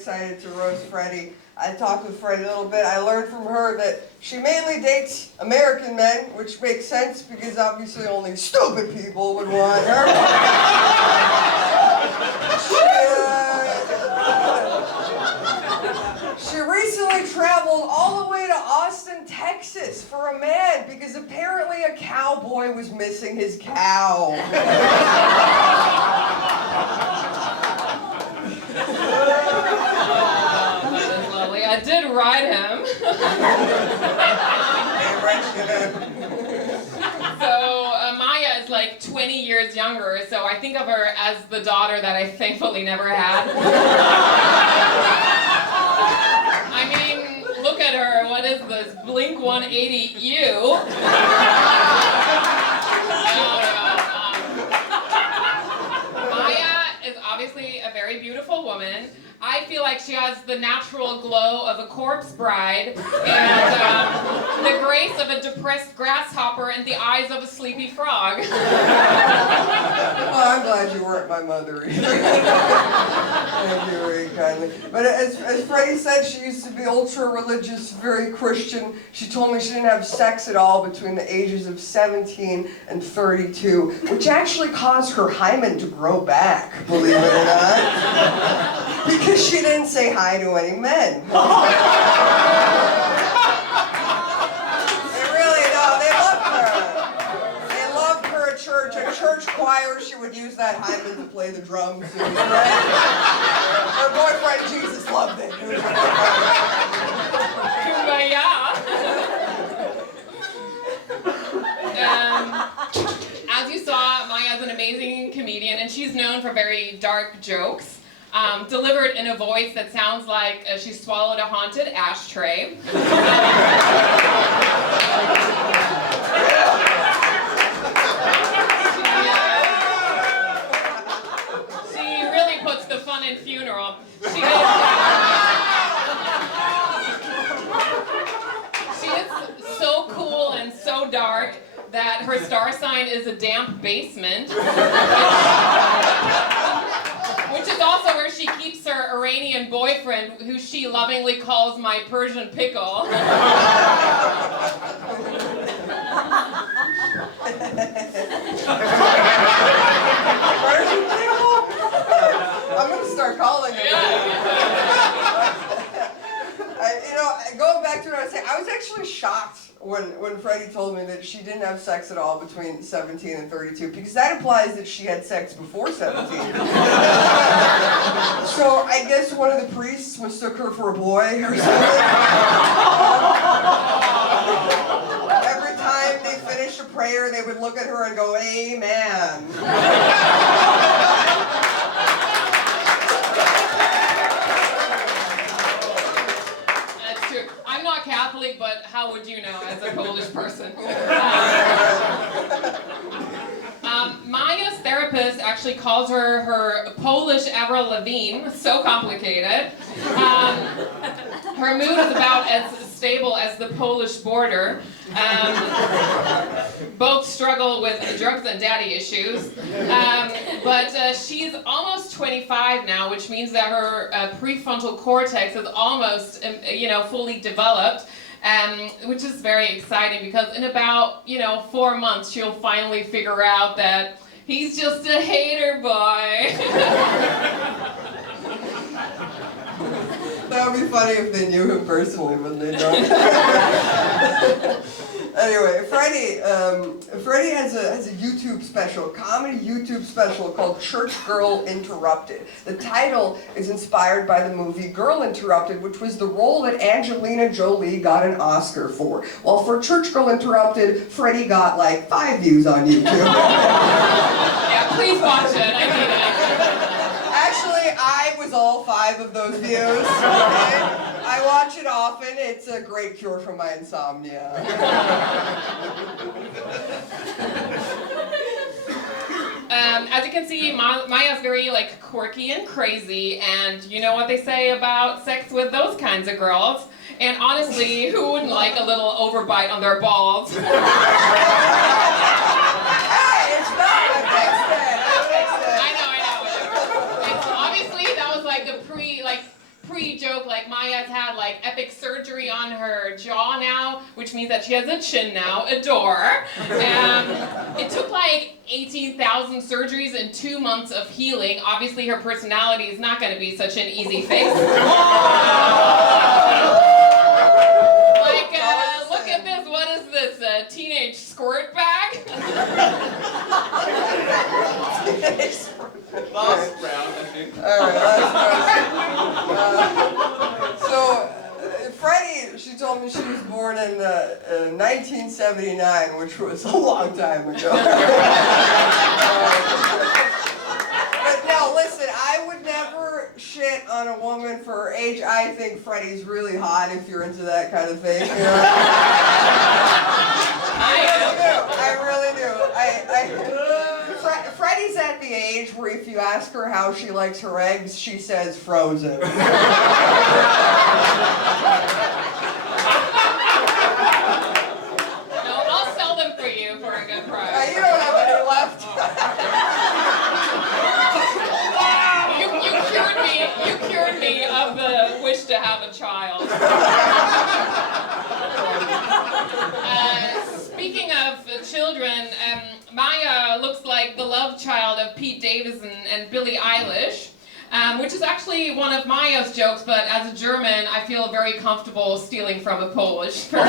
excited to roast Freddi. I talked with Freddi a little bit. I learned from her that she mainly dates American men, which makes sense because obviously only stupid people would want her. She recently traveled all the way to Austin, Texas for a man because apparently a cowboy was missing his cow. I did ride him. So Maya is like 20 years younger, so I think of her as the daughter that I thankfully never had. I mean, look at her. What is this? Blink 180 you. Maya is obviously a very beautiful woman. I feel like she has the natural glow of a corpse bride and the grace of a depressed grasshopper and the eyes of a sleepy frog. Well, I'm glad you weren't my mother either. Thank you very kindly. But as Freddi said, she used to be ultra-religious, very Christian. She told me she didn't have sex at all between the ages of 17 and 32, which actually caused her hymen to grow back, believe it or not. Because she didn't say hi to any men. They really don't. They loved her. They loved her at church. At church choir, she would use that hymen to play the drums. It was great. Her boyfriend, Jesus, loved it. As you saw, Maya's an amazing comedian, and she's known for very dark jokes. Delivered in a voice that sounds like she swallowed a haunted ashtray. She really puts the fun in funeral. She is so cool and so dark that her star sign is a damp basement. Which is also where she keeps her Iranian boyfriend, who she lovingly calls my Persian pickle. Persian pickle? I'm going to start calling it. Going back to what I was saying, I was actually shocked when Freddi told me that she didn't have sex at all between 17 and 32, because that implies that she had sex before 17. So I guess one of the priests mistook her for a boy or something. Every time they finished a prayer, they would look at her and go, "Amen." Catholic, but how would you know as a Polish person? Maya's therapist actually calls her Polish Avril Lavigne, so complicated. Her mood is about as stable as the Polish border. Both struggle with drugs and daddy issues. But she's almost 25 now, which means that her prefrontal cortex is almost, fully developed. Which is very exciting because in about, 4 months she'll finally figure out that he's just a hater boy. That would be funny if they knew him personally, wouldn't they, John? Anyway, Freddi has a YouTube special, comedy YouTube special called Church Girl Interrupted. The title is inspired by the movie Girl Interrupted, which was the role that Angelina Jolie got an Oscar for. While for Church Girl Interrupted, Freddi got like 5 views on YouTube. Yeah, please watch it. I need it. Actually, I was all 5 of those views. Okay? I watch it often. It's a great cure for my insomnia. As you can see, Maya's very quirky and crazy, and you know what they say about sex with those kinds of girls. And honestly, who wouldn't like a little overbite on their balls? Hey, it's not. I fixed it. I know. It's obviously that was a we joke like Maya's had like epic surgery on her jaw now, which means that she has a chin now, a door. It took like 18,000 surgeries and 2 months of healing. Obviously her personality is not going to be such an easy fix. Look at this, what is this, a teenage squirt bag? Last round, I think. Alright, last question. Freddi, she told me she was born in 1979, which was a long time ago. But no, listen, I would never shit on a woman for her age. I think Freddi's really hot if you're into that kind of thing. You know? I really do. Freddi's at the age where if you ask her how she likes her eggs, she says frozen. No, I'll sell them for you for a good price. You don't have any left. You cured me of the wish to have a child. Speaking of children, Maya looks like the love child of Pete Davidson and Billie Eilish, which is actually one of Maya's jokes, but as a German, I feel very comfortable stealing from a Polish person.